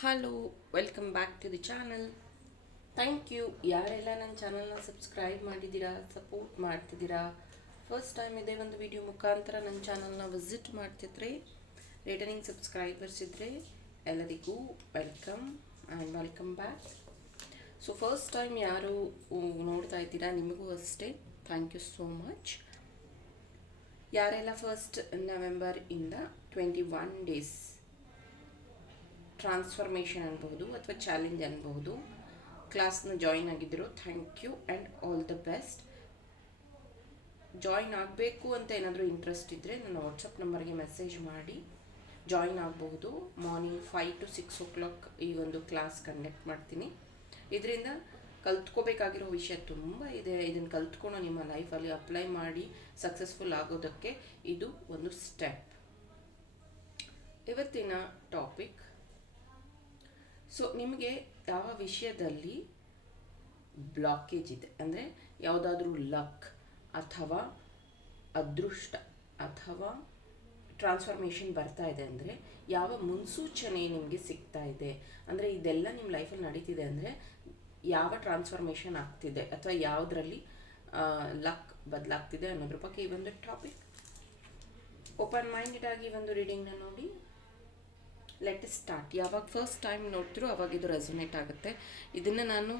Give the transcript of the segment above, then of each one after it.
Hello, welcome back to the channel. Thank you ಯಾರೆಲ್ಲ ನನ್ನ ಚಾನಲ್ನ ಸಬ್ಸ್ಕ್ರೈಬ್ ಮಾಡಿದ್ದೀರಾ, ಸಪೋರ್ಟ್ ಮಾಡ್ತಿದ್ದೀರಾ. ಫಸ್ಟ್ ಟೈಮ್ ಇದೇ ಒಂದು ವಿಡಿಯೋ ಮುಖಾಂತರ ನನ್ನ ಚಾನಲ್ನ ವಿಸಿಟ್ ಮಾಡ್ತಿದ್ರೆ, ರಿಟರ್ನಿಂಗ್ ಸಬ್ಸ್ಕ್ರೈಬರ್ಸ್ ಇದ್ದರೆ ಎಲ್ಲರಿಗೂ welcome and welcome back. So first time ಯಾರು ನೋಡ್ತಾ ಇದ್ದೀರಾ ನಿಮಗೂ ಅಷ್ಟೇ ಥ್ಯಾಂಕ್ ಯು ಸೋ ಮಚ್. ಯಾರೆಲ್ಲ ಫಸ್ಟ್ ನವೆಂಬರ್ ಇಂದ 21 ಡೇಸ್ ಟ್ರಾನ್ಸ್ಫರ್ಮೇಷನ್ ಅನ್ಬಹುದು ಅಥವಾ ಚಾಲೆಂಜ್ ಅನ್ಬಹುದು ಕ್ಲಾಸ್ನ ಜಾಯಿನ್ ಆಗಿದ್ದರು, thank you and all the best. Join ಆಗಬೇಕು ಅಂತ ಏನಾದರೂ ಇಂಟ್ರೆಸ್ಟ್ ಇದ್ದರೆ ನನ್ನ ವಾಟ್ಸಪ್ ನಂಬರ್ಗೆ ಮೆಸೇಜ್ ಮಾಡಿ ಜಾಯಿನ್ ಆಗಬಹುದು. ಮಾರ್ನಿಂಗ್ 5 to 6 o'clock ಈ ಒಂದು ಕ್ಲಾಸ್ ಕಂಡಕ್ಟ್ ಮಾಡ್ತೀನಿ. ಇದರಿಂದ ಕಲ್ತ್ಕೋಬೇಕಾಗಿರೋ ವಿಷಯ ತುಂಬ ಇದೆ. ಇದನ್ನು ಕಲ್ತ್ಕೊಂಡು ನಿಮ್ಮ ಲೈಫಲ್ಲಿ ಅಪ್ಲೈ ಮಾಡಿ ಸಕ್ಸಸ್ಫುಲ್ ಆಗೋದಕ್ಕೆ ಇದು ಒಂದು ಸ್ಟೆಪ್. ಇವತ್ತಿನ ಟಾಪಿಕ್, ಸೊ ನಿಮಗೆ ಯಾವ ವಿಷಯದಲ್ಲಿ ಬ್ಲಾಕೇಜ್ ಇದೆ ಅಂದರೆ ಯಾವುದಾದ್ರೂ ಲಕ್ ಅಥವಾ ಅದೃಷ್ಟ ಅಥವಾ ಟ್ರಾನ್ಸ್ಫಾರ್ಮೇಷನ್ ಬರ್ತಾ ಇದೆ ಅಂದರೆ ಯಾವ ಮುನ್ಸೂಚನೆ ನಿಮಗೆ ಸಿಗ್ತಾ ಇದೆ, ಅಂದರೆ ಇದೆಲ್ಲ ನಿಮ್ಮ ಲೈಫಲ್ಲಿ ನಡೀತಿದೆ ಅಂದರೆ ಯಾವ ಟ್ರಾನ್ಸ್ಫಾರ್ಮೇಷನ್ ಆಗ್ತಿದೆ ಅಥವಾ ಯಾವುದರಲ್ಲಿ ಲಕ್ ಬದಲಾಗ್ತಿದೆ ಅನ್ನೋದ್ರ ಬಗ್ಗೆ ಈ ಒಂದು ಟಾಪಿಕ್. ಓಪನ್ ಮೈಂಡೆಡ್ ಆಗಿ ಒಂದು ರೀಡಿಂಗ್ನ ನೋಡಿ. Let start. ಯಾವಾಗ ಫಸ್ಟ್ ಟೈಮ್ ನೋಡ್ತಿರೋ ಅವಾಗ ಇದು ರೆಸೊನೇಟ್ ಆಗುತ್ತೆ. ಇದನ್ನು ನಾನು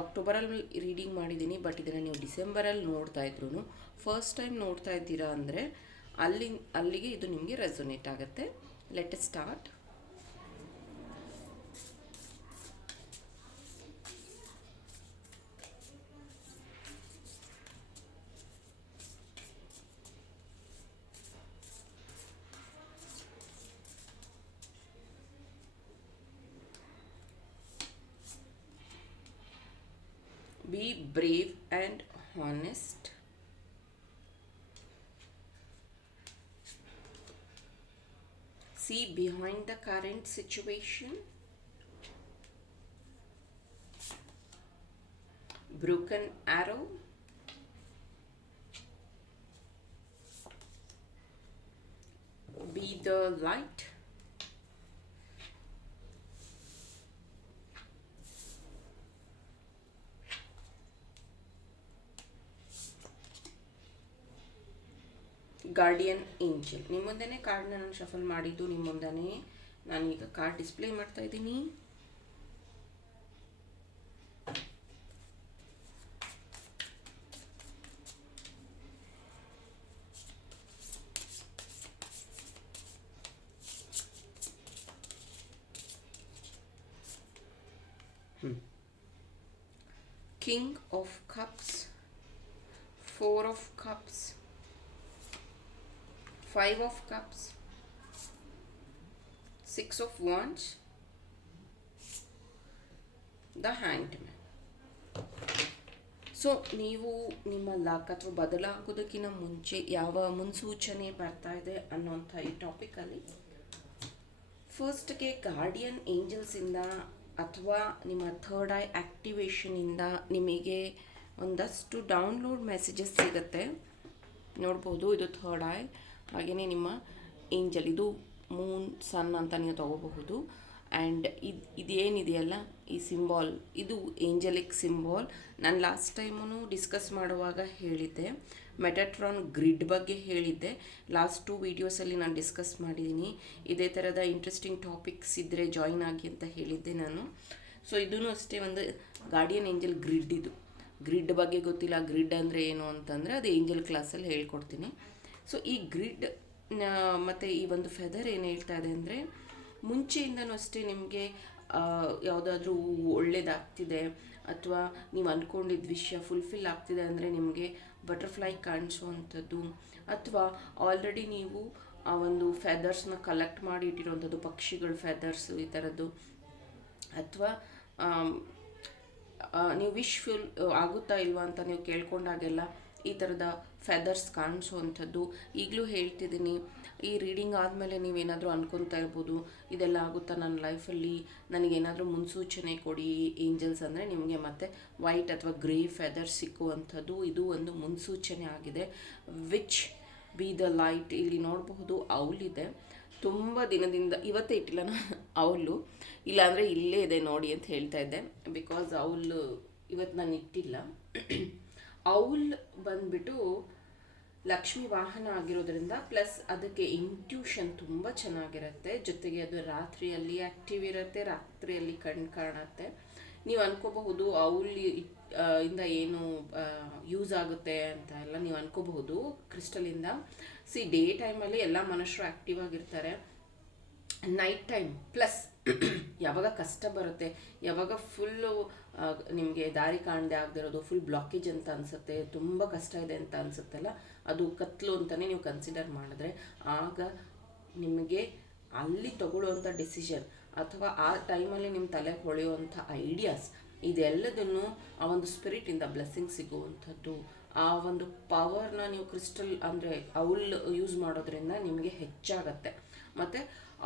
ಅಕ್ಟೋಬರಲ್ಲಿ ರೀಡಿಂಗ್ ಮಾಡಿದ್ದೀನಿ, ಬಟ್ ಇದನ್ನು ನೀವು ಡಿಸೆಂಬರಲ್ಲಿ ನೋಡ್ತಾ ಇದ್ರು ಫಸ್ಟ್ ಟೈಮ್ ನೋಡ್ತಾ ಇದ್ದೀರಾ ಅಂದರೆ ಅಲ್ಲಿಗೆ ಇದು ನಿಮಗೆ ರೆಸೊನೇಟ್ ಆಗುತ್ತೆ. Let start. Be brave and honest. See behind the current situation. Broken arrow. Be the light. Guardian angel. ನಿಮ್ಮ ಮುಂದೆನೇ ಕಾರ್ಡ್ನ ನಾನು ಶಫಲ್ ಮಾಡಿದ್ದು, ನಿಮ್ಮ ಮುಂದೆನೇ ನಾನೀಗ ಕಾರ್ಡ್ ಡಿಸ್ಪ್ಲೇ ಮಾಡ್ತಾ ಇದ್ದೀನಿ. King of cups, 4 of cups, 5 of cups, 6 of wands, the hanged man. So ನೀವು ನಿಮ್ಮ ಲಕ್ ಅಥವಾ ಬದಲಾಗೋದಕ್ಕಿಂತ ಮುಂಚೆ ಯಾವ ಮುನ್ಸೂಚನೆ ಬರ್ತಾ ಇದೆ ಅನ್ನೋಂಥ ಈ ಟಾಪಿಕಲ್ಲಿ ಫಸ್ಟ್ಗೆ ಗಾರ್ಡಿಯನ್ ಏಂಜಲ್ಸಿಂದ ಅಥವಾ ನಿಮ್ಮ ಥರ್ಡ್ ಐ ಆ್ಯಕ್ಟಿವೇಶನಿಂದ ನಿಮಗೆ ಒಂದಷ್ಟು ಡೌನ್ಲೋಡ್ ಮೆಸೇಜಸ್ ಸಿಗುತ್ತೆ. ನೋಡ್ಬೋದು, ಇದು ಥರ್ಡ್ ಐ. ಹಾಗೆಯೇ ನಿಮ್ಮ ಏಂಜಲ್, ಇದು ಮೂನ್ ಸನ್ ಅಂತ ನೀವು ತಗೋಬಹುದು. ಆ್ಯಂಡ್ ಇದೇನಿದೆಯಲ್ಲ ಈ ಸಿಂಬಾಲ್, ಇದು ಏಂಜಲಿಕ್ ಸಿಂಬಾಲ್. ನಾನು ಲಾಸ್ಟ್ ಟೈಮೂ ಡಿಸ್ಕಸ್ ಮಾಡುವಾಗ ಹೇಳಿದ್ದೆ, ಮೆಟಾಟ್ರಾನ್ ಗ್ರಿಡ್ ಬಗ್ಗೆ ಹೇಳಿದ್ದೆ. ಲಾಸ್ಟ್ 2 ವೀಡಿಯೋಸಲ್ಲಿ ನಾನು ಡಿಸ್ಕಸ್ ಮಾಡಿದ್ದೀನಿ. ಇದೇ ಥರದ ಇಂಟ್ರೆಸ್ಟಿಂಗ್ ಟಾಪಿಕ್ಸ್ ಇದ್ದರೆ ಜಾಯಿನ್ ಆಗಿ ಅಂತ ಹೇಳಿದ್ದೆ ನಾನು. ಸೊ ಇದೂ ಅಷ್ಟೇ ಒಂದು ಗಾರ್ಡಿಯನ್ ಏಂಜಲ್ ಗ್ರಿಡ್. ಇದು ಗ್ರಿಡ್ ಬಗ್ಗೆ ಗೊತ್ತಿಲ್ಲ, ಗ್ರಿಡ್ ಅಂದರೆ ಏನು ಅಂತಂದರೆ ಅದು ಏಂಜಲ್ ಕ್ಲಾಸಲ್ಲಿ ಹೇಳ್ಕೊಡ್ತೀನಿ. ಸೊ ಈ ಗ್ರಿಡ್ ಮತ್ತು ಈ ಒಂದು ಫೆದರ್ ಏನು ಹೇಳ್ತಾ ಇದೆ ಅಂದರೆ ಮುಂಚೆಯಿಂದನೂ ಅಷ್ಟೇ ನಿಮಗೆ ಯಾವುದಾದ್ರೂ ಒಳ್ಳೇದಾಗ್ತಿದೆ ಅಥವಾ ನೀವು ಅಂದ್ಕೊಂಡಿದ್ದ ವಿಷಯ ಫುಲ್ಫಿಲ್ ಆಗ್ತಿದೆ ಅಂದರೆ ನಿಮಗೆ ಬಟರ್ಫ್ಲೈ ಕಾಣಿಸೋವಂಥದ್ದು, ಅಥವಾ ಆಲ್ರೆಡಿ ನೀವು ಆ ಒಂದು ಫೆದರ್ಸ್ನ ಕಲೆಕ್ಟ್ ಮಾಡಿ ಇಟ್ಟಿರೋವಂಥದ್ದು, ಪಕ್ಷಿಗಳ ಫೆದರ್ಸು ಈ ಥರದ್ದು, ಅಥವಾ ನೀವು ವಿಶ್ ಫುಲ್ ಆಗುತ್ತಾ ಇಲ್ವಾ ಅಂತ ನೀವು ಕೇಳ್ಕೊಂಡಾಗೆಲ್ಲ ಈ ಥರದ ಫೆದರ್ಸ್ ಕಾಣಿಸೋವಂಥದ್ದು. ಈಗಲೂ ಹೇಳ್ತಿದ್ದೀನಿ, ಈ ರೀಡಿಂಗ್ ಆದಮೇಲೆ ನೀವೇನಾದರೂ ಅನ್ಕೊತಾ ಇರ್ಬೋದು, ಇದೆಲ್ಲ ಆಗುತ್ತಾ ನನ್ನ ಲೈಫಲ್ಲಿ, ನನಗೇನಾದರೂ ಮುನ್ಸೂಚನೆ ಕೊಡಿ ಏಂಜಲ್ಸ್ ಅಂದರೆ ನಿಮಗೆ ಮತ್ತೆ ವೈಟ್ ಅಥವಾ ಗ್ರೇ ಫೆದರ್ಸ್ ಸಿಕ್ಕುವಂಥದ್ದು ಇದು ಒಂದು ಮುನ್ಸೂಚನೆ ಆಗಿದೆ. Which B the light. ಇಲ್ಲಿ ನೋಡಬಹುದು ಔಲ್ ಇದೆ, ತುಂಬ ದಿನದಿಂದ ಇವತ್ತೇ ಇಟ್ಟಿಲ್ಲ ನಾನು ಅವಳು, ಇಲ್ಲಾಂದರೆ ಇಲ್ಲೇ ಇದೆ ನೋಡಿ ಅಂತ ಹೇಳ್ತಾ ಇದ್ದೆ. ಬಿಕಾಸ್ ಅವಳು ಇವತ್ತು ನಾನು ಇಟ್ಟಿಲ್ಲ. ಅವಳು ಬಂದ್ಬಿಟ್ಟು ಲಕ್ಷ್ಮಿ ವಾಹನ ಆಗಿರೋದ್ರಿಂದ, ಪ್ಲಸ್ ಅದಕ್ಕೆ ಇಂಟ್ಯೂಷನ್ ತುಂಬ ಚೆನ್ನಾಗಿರುತ್ತೆ. ಜೊತೆಗೆ ಅದು ರಾತ್ರಿಯಲ್ಲಿ ಆ್ಯಕ್ಟಿವ್ ಇರುತ್ತೆ, ರಾತ್ರಿಯಲ್ಲಿ ಕಣ್ಣು ಕಾಣುತ್ತೆ. ನೀವು ಅನ್ಕೋಬಹುದು ಅವಳಿ ಇಂದ ಏನು ಯೂಸ್ ಆಗುತ್ತೆ ಅಂತ ಎಲ್ಲ ನೀವು ಅನ್ಕೋಬಹುದು ಕ್ರಿಸ್ಟಲಿಂದ. ಡೇ ಟೈಮಲ್ಲಿ ಎಲ್ಲ ಮನುಷ್ಯರು ಆ್ಯಕ್ಟಿವ್ ಆಗಿರ್ತಾರೆ. ನೈಟ್ ಟೈಮ್ ಪ್ಲಸ್ ಯಾವಾಗ ಕಷ್ಟ ಬರುತ್ತೆ, ಯಾವಾಗ ಫುಲ್ಲು ನಿಮಗೆ ದಾರಿ ಕಾಣದೆ ಆಗದಿರೋದು, ಫುಲ್ ಬ್ಲಾಕೇಜ್ ಅಂತ ಅನಿಸುತ್ತೆ, ತುಂಬ ಕಷ್ಟ ಇದೆ ಅಂತ ಅನಿಸುತ್ತಲ್ಲ, ಅದು ಕತ್ಲು ಅಂತಲೇ ನೀವು ಕನ್ಸಿಡರ್ ಮಾಡಿದ್ರೆ, ಆಗ ನಿಮಗೆ ಅಲ್ಲಿ ತಗೊಳ್ಳುವಂಥ ಡಿಸಿಷನ್ ಅಥವಾ ಆ ಟೈಮಲ್ಲಿ ನಿಮ್ಮ ತಲೆಗೆ ಹೊಳೆಯುವಂಥ ಐಡಿಯಾಸ್, ಇದೆಲ್ಲದನ್ನು ಆ ಒಂದು ಸ್ಪಿರಿಟಿಂದ ಬ್ಲೆಸ್ಸಿಂಗ್ ಸಿಗುವಂಥದ್ದು, ಆ ಒಂದು ಪವರ್ನ ನೀವು ಕ್ರಿಸ್ಟಲ್ ಅಂದರೆ ಅವಲ್ ಯೂಸ್ ಮಾಡೋದ್ರಿಂದ ನಿಮಗೆ ಹೆಚ್ಚಾಗತ್ತೆ. ಮತ್ತು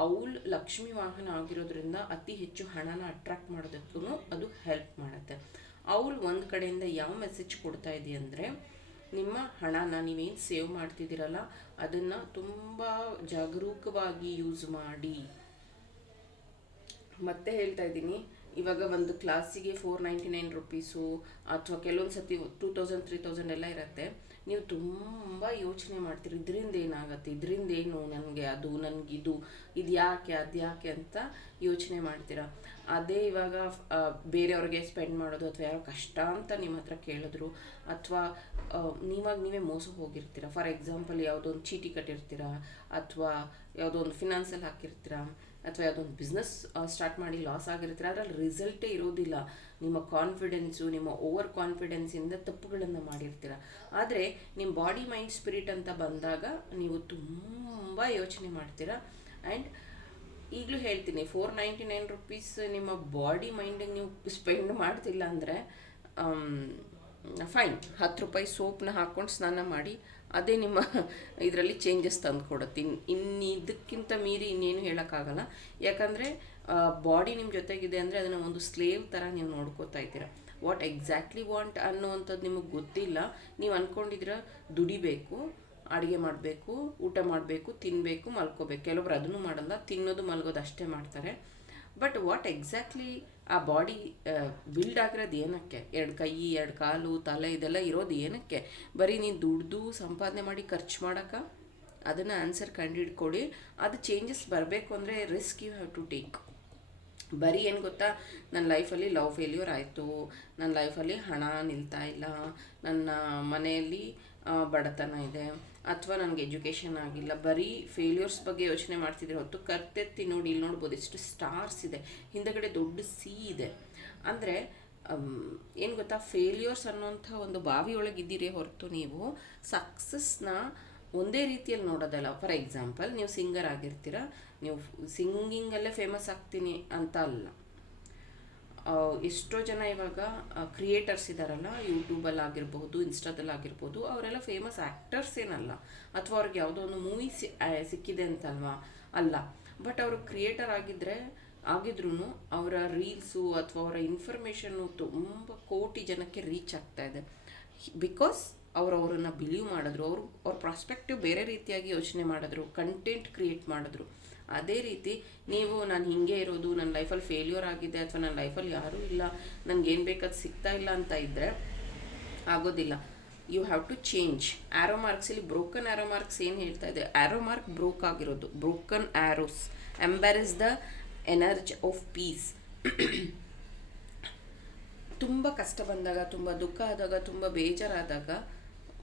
ಅವಲ್ ಲಕ್ಷ್ಮಿ ವಾಹನ ಆಗಿರೋದ್ರಿಂದ ಅತಿ ಹೆಚ್ಚು ಹಣನ ಅಟ್ರಾಕ್ಟ್ ಮಾಡೋದಕ್ಕೂ ಅದು ಹೆಲ್ಪ್ ಮಾಡುತ್ತೆ. ಅವಲ್ ಒಂದು ಕಡೆಯಿಂದ ಯಾವ ಮೆಸೇಜ್ ಕೊಡ್ತಾ ಇದೆಯಂದರೆ, ನಿಮ್ಮ ಹಣನ ನೀವೇನು ಸೇವ್ ಮಾಡ್ತಿದ್ದೀರಲ್ಲ ಅದನ್ನು ತುಂಬ ಜಾಗರೂಕವಾಗಿ ಯೂಸ್ ಮಾಡಿ. ಮತ್ತೆ ಹೇಳ್ತಾ ಇದ್ದೀನಿ, ಇವಾಗ ಒಂದು ಕ್ಲಾಸಿಗೆ 499 ರುಪೀಸು ಅಥವಾ ಕೆಲವೊಂದು ಸತಿ 2000 3000 ಎಲ್ಲ ಇರುತ್ತೆ. ನೀವು ತುಂಬ ಯೋಚನೆ ಮಾಡ್ತೀರಿ, ಇದರಿಂದ ಏನಾಗುತ್ತೆ, ಇದರಿಂದ ಏನು, ನನಗೆ ಅದು, ನನಗಿದು, ಇದು ಯಾಕೆ, ಅದು ಯಾಕೆ ಅಂತ ಯೋಚನೆ ಮಾಡ್ತೀರಾ. ಅದೇ ಇವಾಗ ಬೇರೆಯವ್ರಿಗೆ ಸ್ಪೆಂಡ್ ಮಾಡೋದು, ಅಥವಾ ಯಾರೋ ಕಷ್ಟ ಅಂತ ನಿಮ್ಮ ಹತ್ರ ಕೇಳಿದ್ರು, ಅಥವಾ ನೀವೇ ಮೋಸ ಹೋಗಿರ್ತೀರ. ಫಾರ್ ಎಕ್ಸಾಂಪಲ್ ಯಾವುದೋ ಒಂದು ಚೀಟಿ ಕಟ್ಟಿರ್ತೀರ, ಅಥವಾ ಯಾವುದೋ ಒಂದು ಫಿನಾನ್ಸಲ್ಲಿ ಹಾಕಿರ್ತೀರ, ಅಥವಾ ಯಾವುದೊಂದು ಬಿಸ್ನೆಸ್ ಸ್ಟಾರ್ಟ್ ಮಾಡಿ ಲಾಸ್ ಆಗಿರ್ತೀರ. ಅದರಲ್ಲಿ ರಿಸಲ್ಟೇ ಇರೋದಿಲ್ಲ. ನಿಮ್ಮ ಕಾನ್ಫಿಡೆನ್ಸು, ನಿಮ್ಮ ಓವರ್ ಕಾನ್ಫಿಡೆನ್ಸಿಂದ ತಪ್ಪುಗಳನ್ನು ಮಾಡಿರ್ತೀರ. ಆದರೆ ನಿಮ್ಮ ಬಾಡಿ ಮೈಂಡ್ ಸ್ಪಿರಿಟ್ ಅಂತ ಬಂದಾಗ ನೀವು ತುಂಬ ಯೋಚನೆ ಮಾಡ್ತೀರಾ. ಆ್ಯಂಡ್ ಈಗಲೂ ಹೇಳ್ತೀನಿ, 499 ರುಪೀಸ್ ನಿಮ್ಮ ಬಾಡಿ ಮೈಂಡಿಗೆ ನೀವು ಸ್ಪೆಂಡ್ ಮಾಡ್ತಿಲ್ಲ ಅಂದರೆ ಫೈನ್, 10 ರೂಪಾಯಿ ಸೋಪ್ನ ಹಾಕ್ಕೊಂಡು ಸ್ನಾನ ಮಾಡಿ, ಅದೇ ನಿಮ್ಮ ಇದರಲ್ಲಿ ಚೇಂಜಸ್ ತಂದು ಕೊಡುತ್ತೆ. ಇನ್ನು ಇದಕ್ಕಿಂತ ಮೀರಿ ಇನ್ನೇನು ಹೇಳೋಕ್ಕಾಗಲ್ಲ. ಯಾಕಂದರೆ ಬಾಡಿ ನಿಮ್ಮ ಜೊತೆಗಿದೆ ಅಂದರೆ ಅದನ್ನು ಒಂದು ಸ್ಲೇವ್ ಥರ ನೀವು ನೋಡ್ಕೋತಾ ಇದ್ದೀರಾ. ವಾಟ್ ಎಕ್ಸಾಕ್ಟ್ಲಿ ವಾಂಟ್ ಅನ್ನೋವಂಥದ್ದು ನಿಮಗೆ ಗೊತ್ತಿಲ್ಲ. ನೀವು ಅಂದ್ಕೊಂಡಿದ್ರೆ ದುಡಿಬೇಕು, ಅಡುಗೆ ಮಾಡಬೇಕು, ಊಟ ಮಾಡಬೇಕು, ತಿನ್ನಬೇಕು, ಮಲ್ಕೋಬೇಕು. ಕೆಲವರು ಅದನ್ನು ಮಾಡಲ್ಲ, ತಿನ್ನೋದು ಮಲ್ಗೋದು ಅಷ್ಟೇ ಮಾಡ್ತಾರೆ. ಬಟ್ ವಾಟ್ ಎಕ್ಸಾಕ್ಟ್ಲಿ ಆ ಬಾಡಿ ಬಿಲ್ಡ್ ಆಗಿರೋದು ಏನಕ್ಕೆ? 2 ಕೈ 2 ಕಾಲು ತಲೆ ಇದೆಲ್ಲ ಇರೋದು ಏನಕ್ಕೆ? ಬರೀ ನೀನು ದುಡ್ದು ಸಂಪಾದನೆ ಮಾಡಿ ಖರ್ಚು ಮಾಡೋಕ್ಕೆ? ಅದನ್ನು ಆನ್ಸರ್ ಕಂಡುಹಿಡ್ಕೊಡಿ. ಅದು ಚೇಂಜಸ್ ಬರಬೇಕು ಅಂದರೆ risk you have to take. ಬರೀ ಏನು ಗೊತ್ತಾ, ನನ್ನ ಲೈಫಲ್ಲಿ ಲವ್ ಫೇಲ್ಯೂರ್ ಆಯಿತು, ನನ್ನ ಲೈಫಲ್ಲಿ ಹಣ ನಿಲ್ತಾ ಇಲ್ಲ, ನನ್ನ ಮನೆಯಲ್ಲಿ ಬಡತನ ಇದೆ, ಅಥವಾ ನನಗೆ ಎಜುಕೇಷನ್ ಆಗಿಲ್ಲ, ಬರೀ ಫೇಲ್ಯೂರ್ಸ್ ಬಗ್ಗೆ ಯೋಚನೆ ಮಾಡ್ತಿದ್ರೆ ಹೊತ್ತು ಕರ್ತೆತ್ತಿ ನೋಡಿ, ಇಲ್ಲಿ ನೋಡ್ಬೋದು ಎಷ್ಟು ಸ್ಟಾರ್ಸ್ ಇದೆ, ಹಿಂದಗಡೆ ದೊಡ್ಡ ಸಿ ಇದೆ. ಅಂದರೆ ಏನು ಗೊತ್ತಾ, ಫೇಲ್ಯೂರ್ಸ್ ಅನ್ನೋಂಥ ಒಂದು ಬಾವಿಯೊಳಗಿದ್ದೀರಿ ಹೊರತು ನೀವು ಸಕ್ಸಸ್ನ ಒಂದೇ ರೀತಿಯಲ್ಲಿ ನೋಡೋದಲ್ಲ. ಫಾರ್ ಎಕ್ಸಾಂಪಲ್, ನೀವು ಸಿಂಗರ್ ಆಗಿರ್ತೀರ, ನೀವು ಸಿಂಗಿಂಗಲ್ಲೇ ಫೇಮಸ್ ಆಗ್ತೀನಿ ಅಂತ ಅಲ್ಲ. ಎಷ್ಟೋ ಜನ ಇವಾಗ ಕ್ರಿಯೇಟರ್ಸ್ ಇದ್ದಾರಲ್ಲ, ಯೂಟ್ಯೂಬಲ್ಲಿ ಆಗಿರ್ಬೋದು, ಇನ್ಸ್ಟಾದಲ್ಲಿ ಆಗಿರ್ಬೋದು, ಅವರೆಲ್ಲ ಫೇಮಸ್ ಆ್ಯಕ್ಟರ್ಸ್ ಏನಲ್ಲ, ಅಥವಾ ಅವ್ರಿಗೆ ಯಾವುದೋ ಒಂದು ಮೂವಿ ಸಿಕ್ಕಿದೆ ಅಂತಲ್ವಾ, ಅಲ್ಲ. ಬಟ್ ಅವರು ಕ್ರಿಯೇಟರ್ ಆಗಿದ್ರೂ ಅವರ ರೀಲ್ಸು ಅಥವಾ ಅವರ ಇನ್ಫಾರ್ಮೇಷನ್ನು ತುಂಬ ಕೋಟಿ ಜನಕ್ಕೆ ರೀಚ್ ಆಗ್ತಾ ಇದೆ. ಬಿಕಾಸ್ ಅವರನ್ನು ಬಿಲೀವ್ ಮಾಡಿದ್ರು, ಅವ್ರ ಪ್ರಾಸ್ಪೆಕ್ಟಿವ್ ಬೇರೆ ರೀತಿಯಾಗಿ ಯೋಚನೆ ಮಾಡಿದ್ರು, ಕಂಟೆಂಟ್ ಕ್ರಿಯೇಟ್ ಮಾಡಿದ್ರು. ಅದೇ ರೀತಿ ನೀವು ನಾನು ಹೀಗೆ ಇರೋದು, ನನ್ನ ಲೈಫಲ್ಲಿ ಫೇಲ್ಯೂರ್ ಆಗಿದೆ, ಅಥವಾ ನನ್ನ ಲೈಫಲ್ಲಿ ಯಾರೂ ಇಲ್ಲ, ನನಗೇನು ಬೇಕಾದ ಸಿಗ್ತಾ ಇಲ್ಲ ಅಂತ ಇದ್ದರೆ ಆಗೋದಿಲ್ಲ. You have to change. Arrow ಮಾರ್ಕ್ಸಲ್ಲಿ ಬ್ರೋಕನ್ ಆ್ಯರೋ ಮಾರ್ಕ್ಸ್ ಏನು ಹೇಳ್ತಾ ಇದೆ, ಆ್ಯರೋ ಮಾರ್ಕ್ ಬ್ರೋಕ್ ಆಗಿರೋದು, broken arrows embarrass the energy of peace. ತುಂಬ ಕಷ್ಟ ಬಂದಾಗ, ತುಂಬ ದುಃಖ ಆದಾಗ, ತುಂಬ ಬೇಜಾರಾದಾಗ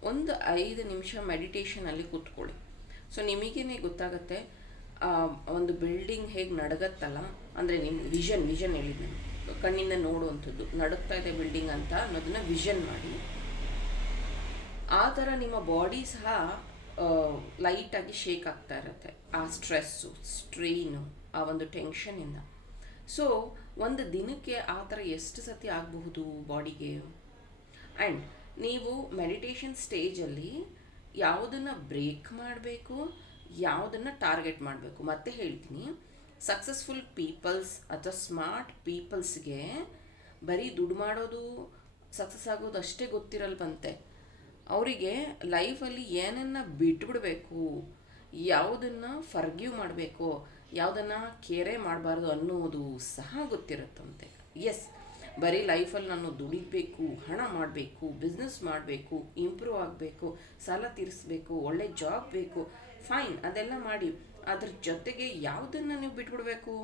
ಒಂದು 5 ನಿಮಿಷ ಮೆಡಿಟೇಷನಲ್ಲಿ ಕೂತ್ಕೊಳ್ಳಿ. ಸೊ ನಿಮಗೇನೆ ಗೊತ್ತಾಗುತ್ತೆ ಒಂದು ಬಿಲ್ಡಿಂಗ್ ಹೇಗೆ ನಡಗತ್ತಲ್ಲ, ಅಂದರೆ ನಿಮ್ಮ ವಿಷನ್ ಹೇಳಿದ್ದೆ, ಕಣ್ಣಿಂದ ನೋಡುವಂಥದ್ದು, ನಡುಗ್ತಾ ಇದೆ ಬಿಲ್ಡಿಂಗ್ ಅಂತ ಅನ್ನೋದನ್ನ ವಿಷನ್ ಮಾಡಿ. ಆ ಥರ ನಿಮ್ಮ ಬಾಡಿ ಸಹ ಲೈಟಾಗಿ ಶೇಕ್ ಆಗ್ತಾ ಇರುತ್ತೆ, ಆ ಸ್ಟ್ರೆಸ್ಸು, ಸ್ಟ್ರೈನು, ಆ ಒಂದು ಟೆನ್ಷನಿಂದ. ಸೊ ಒಂದು ದಿನಕ್ಕೆ ಆ ಥರ ಎಷ್ಟು ಸತಿ ಆಗಬಹುದು ಬಾಡಿಗೆ. ಆ್ಯಂಡ್ ನೀವು ಮೆಡಿಟೇಷನ್ ಸ್ಟೇಜಲ್ಲಿ ಯಾವುದನ್ನು ಬ್ರೇಕ್ ಮಾಡಬೇಕು, ಯಾವುದನ್ನು ಟಾರ್ಗೆಟ್ ಮಾಡಬೇಕು. ಮತ್ತೆ ಹೇಳ್ತೀನಿ, ಸಕ್ಸಸ್ಫುಲ್ ಪೀಪಲ್ಸ್ ಅಥವಾ ಸ್ಮಾರ್ಟ್ ಪೀಪಲ್ಸ್ಗೆ ಬರೀ ದುಡ್ಡು ಮಾಡೋದು, ಸಕ್ಸಸ್ ಆಗೋದು ಅಷ್ಟೇ ಗೊತ್ತಿರಲ್ವಂತೆ. ಅವರಿಗೆ ಲೈಫಲ್ಲಿ ಏನನ್ನು ಬಿಟ್ಬಿಡಬೇಕು, ಯಾವುದನ್ನು ಫರ್ಗ್ಯೂ ಮಾಡಬೇಕು, ಯಾವುದನ್ನು ಕೇರೇ ಮಾಡಬಾರ್ದು ಅನ್ನೋದು ಸಹ ಗೊತ್ತಿರುತ್ತಂತೆ. ಎಸ್, ಬರೀ ಲೈಫಲ್ಲಿ ನಾನು ದುಡಿಬೇಕು, ಹಣ ಮಾಡಬೇಕು, ಬಿಸ್ನೆಸ್ ಮಾಡಬೇಕು, ಇಂಪ್ರೂವ್ ಆಗಬೇಕು, ಸಾಲ ತೀರಿಸ್ಬೇಕು, ಒಳ್ಳೆ ಜಾಬ್ ಬೇಕು, ಫೈನ್, ಅದೆಲ್ಲ ಮಾಡಿ. ಅದ್ರ ಜೊತೆಗೆ ಯಾವುದನ್ನು ನೀವು ಬಿಟ್ಬಿಡ್ಬೇಕು,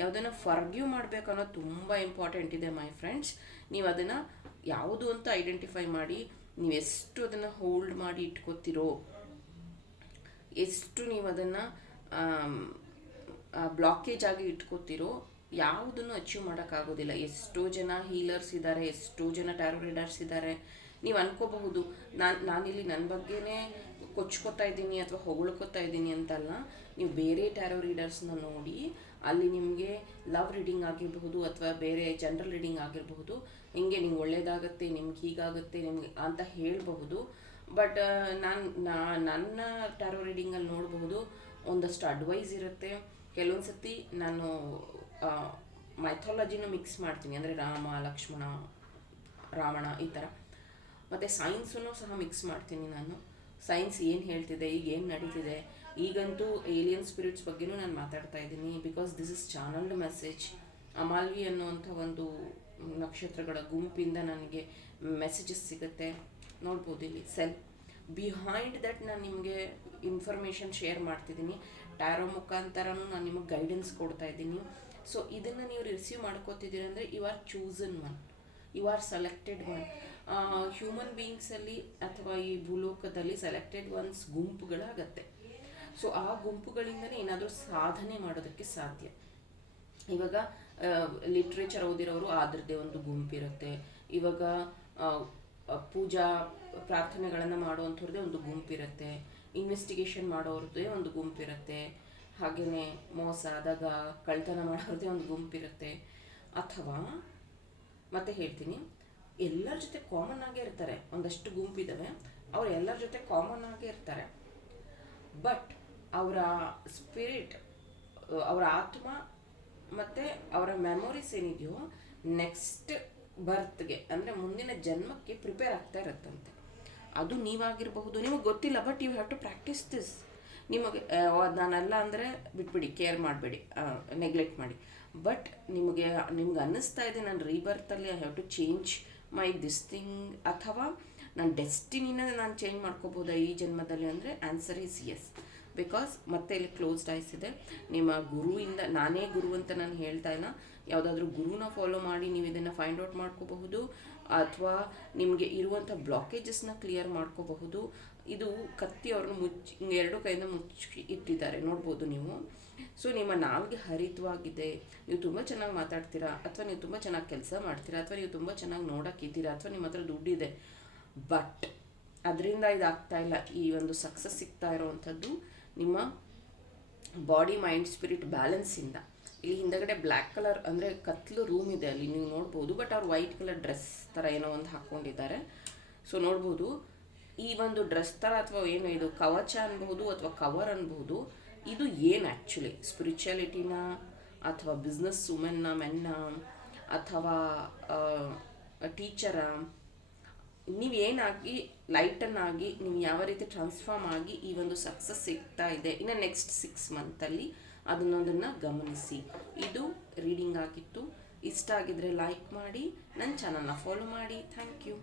ಯಾವುದನ್ನು ಫರ್ಗ್ಯೂ ಮಾಡಬೇಕು ಅನ್ನೋದು ತುಂಬ ಇಂಪಾರ್ಟೆಂಟ್ ಇದೆ ಮೈ ಫ್ರೆಂಡ್ಸ್. ನೀವು ಅದನ್ನು ಯಾವುದು ಅಂತ ಐಡೆಂಟಿಫೈ ಮಾಡಿ, ನೀವು ಎಷ್ಟು ಅದನ್ನು ಹೋಲ್ಡ್ ಮಾಡಿ ಇಟ್ಕೋತಿರೋ, ಎಷ್ಟು ನೀವು ಅದನ್ನು ಬ್ಲಾಕೇಜ್ ಆಗಿ ಇಟ್ಕೋತಿರೋ, ಯಾವುದನ್ನು ಅಚೀವ್ ಮಾಡೋಕ್ಕಾಗೋದಿಲ್ಲ. ಎಷ್ಟೋ ಜನ ಹೀಲರ್ಸ್ ಇದ್ದಾರೆ, ಎಷ್ಟೋ ಜನ ಟ್ಯಾರೋ ರೀಡರ್ಸ್ ಇದ್ದಾರೆ. ನೀವು ಅನ್ಕೋಬಹುದು ನಾನಿಲ್ಲಿ ನನ್ನ ಬಗ್ಗೆನೇ ಕೊಚ್ಕೋತಾ ಇದ್ದೀನಿ ಅಥವಾ ಹೊಗಳ್ಕೋತಾ ಇದ್ದೀನಿ ಅಂತಲ್ಲ. ನೀವು ಬೇರೆ ಟ್ಯಾರೋ ರೀಡರ್ಸ್ನ ನೋಡಿ, ಅಲ್ಲಿ ನಿಮಗೆ ಲವ್ ರೀಡಿಂಗ್ ಆಗಿರಬಹುದು ಅಥವಾ ಬೇರೆ ಜನರಲ್ ರೀಡಿಂಗ್ ಆಗಿರಬಹುದು, ಹಿಂಗೆ ನಿಮ್ಗೆ ಒಳ್ಳೇದಾಗುತ್ತೆ, ನಿಮ್ಗೆ ಹೀಗಾಗುತ್ತೆ ನಿಮ್ಗೆ ಅಂತ ಹೇಳಬಹುದು. ಬಟ್ ನನ್ನ ಟ್ಯಾರೋ ರೀಡಿಂಗಲ್ಲಿ ನೋಡಬಹುದು ಒಂದಷ್ಟು ಅಡ್ವೈಸ್ ಇರುತ್ತೆ. ಕೆಲವೊಂದು ಸತಿ ನಾನು ಮೈಥಾಲಜಿನೂ ಮಿಕ್ಸ್ ಮಾಡ್ತೀನಿ, ಅಂದರೆ ರಾಮ, ಲಕ್ಷ್ಮಣ, ರಾವಣ ಈ ಥರ. ಮತ್ತು ಸೈನ್ಸನ್ನು ಸಹ ಮಿಕ್ಸ್ ಮಾಡ್ತೀನಿ ನಾನು. ಸೈನ್ಸ್ ಏನು ಹೇಳ್ತಿದೆ, ಈಗ ಏನು ನಡೀತಿದೆ. ಈಗಂತೂ ಏಲಿಯನ್ ಸ್ಪಿರಿಟ್ಸ್ ಬಗ್ಗೆನೂ ನಾನು ಮಾತಾಡ್ತಾ ಇದ್ದೀನಿ, ಬಿಕಾಸ್ ದಿಸ್ ಇಸ್ ಚಾನಲ್ಡ್ ಮೆಸೇಜ್. ಅಮಾಲ್ವಿ ಅನ್ನುವಂಥ ಒಂದು ನಕ್ಷತ್ರಗಳ ಗುಂಪಿಂದ ನನಗೆ ಮೆಸೇಜಸ್ ಸಿಗುತ್ತೆ. ನೋಡ್ಬೋದು ಇಲ್ಲಿ ಬಿಹೈಂಡ್ ದಟ್ ನಾನು ನಿಮಗೆ ಇನ್ಫಾರ್ಮೇಷನ್ ಶೇರ್ ಮಾಡ್ತಿದ್ದೀನಿ. ಟ್ಯಾರೋ ಮುಖಾಂತರನೂ ನಾನು ನಿಮಗೆ ಗೈಡೆನ್ಸ್ ಕೊಡ್ತಾ ಇದ್ದೀನಿ. ಸೊ ಇದನ್ನು ನೀವು ರಿಸೀವ್ ಮಾಡ್ಕೋತಿದ್ದೀರಿ ಅಂದರೆ you are chosen one, you are selected one. Human ಬೀಯಿಂಗ್ಸಲ್ಲಿ ಅಥವಾ ಈ ಭೂಲೋಕದಲ್ಲಿ ಸೆಲೆಕ್ಟೆಡ್ ಒನ್ಸ್ ಗುಂಪುಗಳಾಗತ್ತೆ. ಸೊ ಆ ಗುಂಪುಗಳಿಂದಲೇ ಏನಾದರೂ ಸಾಧನೆ ಮಾಡೋದಕ್ಕೆ ಸಾಧ್ಯ. ಇವಾಗ ಲಿಟ್ರೇಚರ್ ಓದಿರೋರು ಅದರದ್ದೇ ಒಂದು ಗುಂಪಿರುತ್ತೆ. ಇವಾಗ ಪೂಜಾ ಪ್ರಾರ್ಥನೆಗಳನ್ನು ಮಾಡುವಂಥವ್ರದ್ದೇ ಒಂದು ಗುಂಪಿರುತ್ತೆ. ಇನ್ವೆಸ್ಟಿಗೇಷನ್ ಮಾಡೋರದ್ದೇ ಒಂದು ಗುಂಪಿರುತ್ತೆ. ಹಾಗೆಯೇ ಮೋಸ, ದಗ, ಕಳ್ತನ ಮಾಡೋರದ್ದೇ ಒಂದು ಗುಂಪಿರುತ್ತೆ. ಅಥವಾ ಮತ್ತೆ ಹೇಳ್ತೀನಿ, ಎಲ್ಲರ ಜೊತೆ ಕಾಮನ್ ಆಗೇ ಇರ್ತಾರೆ. ಒಂದಷ್ಟು ಗುಂಪಿದ್ದಾವೆ, ಅವ್ರು ಎಲ್ಲರ ಜೊತೆ ಕಾಮನ್ ಆಗೇ ಇರ್ತಾರೆ. ಬಟ್ ಅವರ ಸ್ಪಿರಿಟ್, ಅವರ ಆತ್ಮ ಮತ್ತು ಅವರ ಮೆಮೊರೀಸ್ ಏನಿದೆಯೋ ನೆಕ್ಸ್ಟ್ ಬರ್ತ್ಗೆ, ಅಂದರೆ ಮುಂದಿನ ಜನ್ಮಕ್ಕೆ ಪ್ರಿಪೇರ್ ಆಗ್ತಾ ಇರುತ್ತಂತೆ. ಅದು ನೀವಾಗಿರಬಹುದು, ನಿಮಗೆ ಗೊತ್ತಿಲ್ಲ. But you have to practise this. ನಿಮಗೆ ನಾನಲ್ಲ ಅಂದರೆ ಬಿಟ್ಬಿಡಿ, ಕೇರ್ ಮಾಡಬೇಡಿ, ನೆಗ್ಲೆಕ್ಟ್ ಮಾಡಿ. ಬಟ್ ನಿಮಗೆ ಅನ್ನಿಸ್ತಾ ಇದೆ ನಾನು ರೀಬರ್ತಲ್ಲಿ I have to change my this thing, ಅಥವಾ ನನ್ನ ಡೆಸ್ಟಿನಿನ ನಾನು ಚೇಂಜ್ ಮಾಡ್ಕೋಬೋದಾ ಈ ಜನ್ಮದಲ್ಲಿ ಅಂದರೆ ಆನ್ಸರ್ ಈಸ್ ಎಸ್. ಬಿಕಾಸ್ ಮತ್ತೆ ಇಲ್ಲಿ ಕ್ಲೋಸ್ಡ್ ಐಸ್ ಇದೆ. ನಿಮ್ಮ ಗುರುವಿಂದ, ನಾನೇ ಗುರು ಅಂತ ನಾನು ಹೇಳ್ತಾ ಇಲ್ಲ, ಯಾವುದಾದ್ರೂ ಗುರುನ ಫಾಲೋ ಮಾಡಿ ನೀವು ಇದನ್ನು ಫೈಂಡ್ ಔಟ್ ಮಾಡ್ಕೋಬಹುದು, ಅಥವಾ ನಿಮಗೆ ಇರುವಂಥ ಬ್ಲಾಕೇಜಸ್ನ ಕ್ಲಿಯರ್ ಮಾಡ್ಕೋಬಹುದು. ಇದು ಕತ್ತಿ ಅವ್ರನ್ನ ಎರಡು ಕೈಯಿಂದ ಮುಚ್ಚಿ ಇಟ್ಟಿದ್ದಾರೆ, ನೋಡ್ಬೋದು ನೀವು. ಸೊ ನಿಮ್ಮ ನಾಲ್ಗೆ ಹರಿತವಾಗಿದೆ, ನೀವು ತುಂಬ ಚೆನ್ನಾಗಿ ಮಾತಾಡ್ತೀರಾ, ಅಥವಾ ನೀವು ತುಂಬ ಚೆನ್ನಾಗಿ ಕೆಲಸ ಮಾಡ್ತೀರಾ, ಅಥವಾ ನೀವು ತುಂಬ ಚೆನ್ನಾಗಿ ನೋಡೋಕ್ಕಿದ್ದೀರಾ, ಅಥವಾ ನಿಮ್ಮ ಹತ್ರ ದುಡ್ಡಿದೆ. ಬಟ್ ಅದರಿಂದ ಇದಾಗ್ತಾ ಇಲ್ಲ. ಈ ಒಂದು ಸಕ್ಸಸ್ ಸಿಗ್ತಾ ಇರೋವಂಥದ್ದು ನಿಮ್ಮ ಬಾಡಿ, ಮೈಂಡ್, ಸ್ಪಿರಿಟ್ ಬ್ಯಾಲೆನ್ಸಿಂದ. ಇಲ್ಲಿ ಹಿಂದಗಡೆ ಬ್ಲ್ಯಾಕ್ ಕಲರ್ ಅಂದರೆ ಕತ್ಲು ರೂಮ್ ಇದೆ, ಅಲ್ಲಿ ನೀವು ನೋಡ್ಬೋದು. ಬಟ್ ಅವ್ರು ವೈಟ್ ಕಲರ್ ಡ್ರೆಸ್ ಥರ ಏನೋ ಒಂದು ಹಾಕ್ಕೊಂಡಿದ್ದಾರೆ. ಸೊ ನೋಡ್ಬೋದು, ಈ ಒಂದು ಡ್ರೆಸ್ ಥರ ಅಥವಾ ಏನು ಇದು ಕವಚ ಅನ್ಬಹುದು ಅಥವಾ ಕವರ್ ಅನ್ಬಹುದು. ಇದು ಏನು ಆ್ಯಕ್ಚುಲಿ ಸ್ಪಿರಿಚುಯಾಲಿಟಿನ ಅಥವಾ ಬಿಸ್ನೆಸ್ ವುಮೆನ್ನ, ಮೆನ್ನ, ಅಥವಾ ಟೀಚರ, ನೀವೇನಾಗಿ ಲೈಟನ್ನಾಗಿ ನೀವು ಯಾವ ರೀತಿ ಟ್ರಾನ್ಸ್ಫಾರ್ಮ್ ಆಗಿ ಈ ಒಂದು ಸಕ್ಸಸ್ ಸಿಗ್ತಾ ಇದೆ ಇನ್ನು ನೆಕ್ಸ್ಟ್ 6 ಮಂತಲ್ಲಿ, ಅದನ್ನೊಂದನ್ನು ಗಮನಿಸಿ. ಇದು ರೀಡಿಂಗ್ ಆಗಿತ್ತು. ಇಷ್ಟ ಆಗಿದ್ರೆ ಲೈಕ್ ಮಾಡಿ, ನನ್ನ ಚಾನಲ್ನ ಫಾಲೋ ಮಾಡಿ. Thank you.